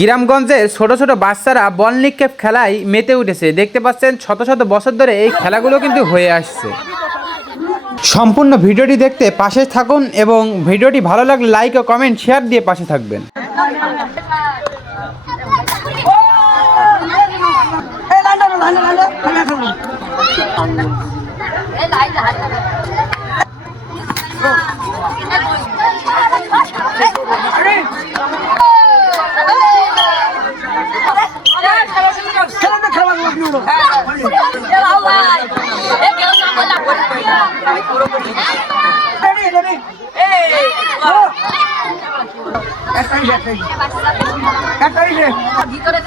গ্রামগঞ্জের ছোট ছোট বাচ্চারা বল নিক্ষেপ খেলায় মেতে উঠেছে। দেখতে পাচ্ছেন শত শত বছর ধরে এই খেলাগুলো কিন্তু হয়ে আসছে। সম্পূর্ণ ভিডিওটি দেখতে পাশে থাকুন এবং ভিডিওটি ভালো লাগলে লাইক ও কমেন্ট শেয়ার দিয়ে পাশে থাকবেন। ভিতরে